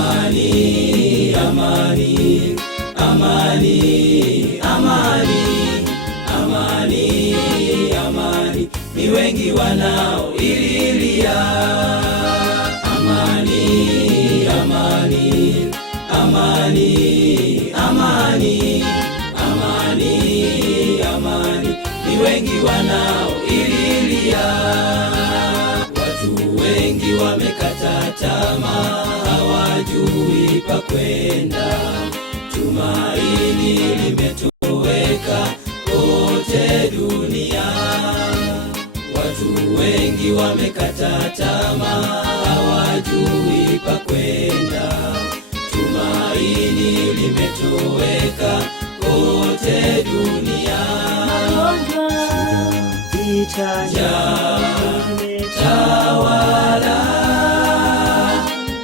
amani, amani, amani, amani, amani, amani, ni wengi wanaoililia amani, amani, amani, amani, amani, amani, ni wengi wanaoililia. Watu wengi wamekata tamaa, hawajui pa kwenda, tumaini limetoweka kote dunia. Watu wengi wamekata tamaa, hawajui pa kwenda, tumaini limetoweka kote dunia. Tawala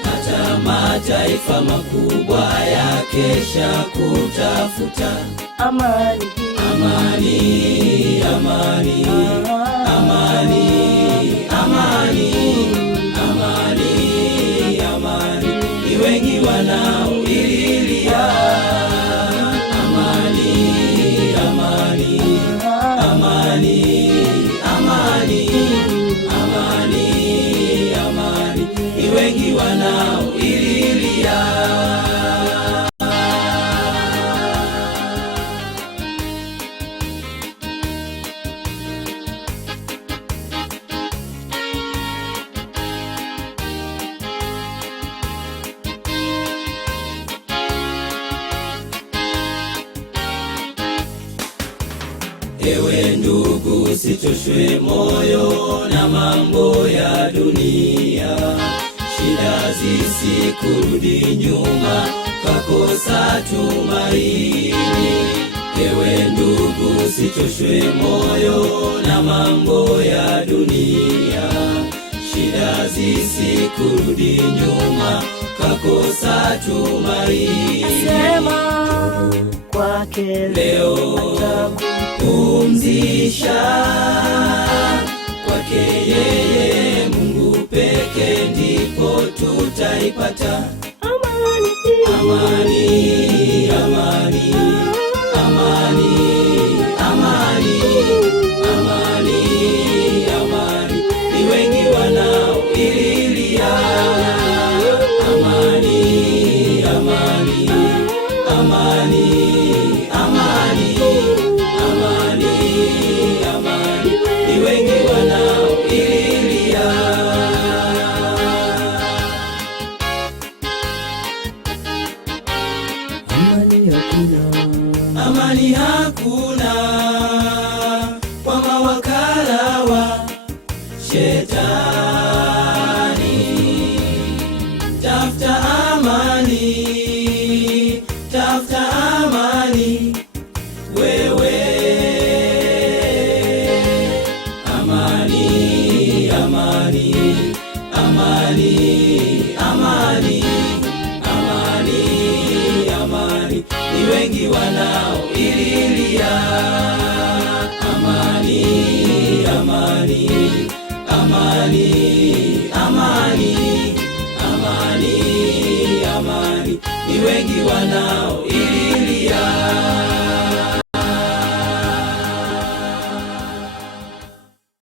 hata mataifa makubwa yakesha kutafuta amani, amani, amani, amani, amani, amani, amani, ni wengi wanaoililia amani, amani, amani, amani, amani, amani, ni wengi wanaoililia. Ewe ndugu, usichoshwe moyo na mambo ya dunia, shida zisikurudi nyuma kakosa tumaini. Ewe ndugu, usichoshwe moyo na mambo ya dunia, shida zisikurudi nyuma kakosa tumaini. Asema kwake leo pumzisha, kwake yeye Mungu peke ndipo tutaipata amani, amani, amani, amani, amani, amani, amani, ni wengi wanaoililia amani, amani, amani, amani, amani, amani, ni wengi wanaoililia. Amani hakuna kwa mawakala wa Shetani. Tafuta amani, tafuta amani wewe. Amani, amani, amani, amani, amani, amani, ni wengi wanaoililia amani, amani, amani, amani, amani, amani, ni wengi wanaoililia.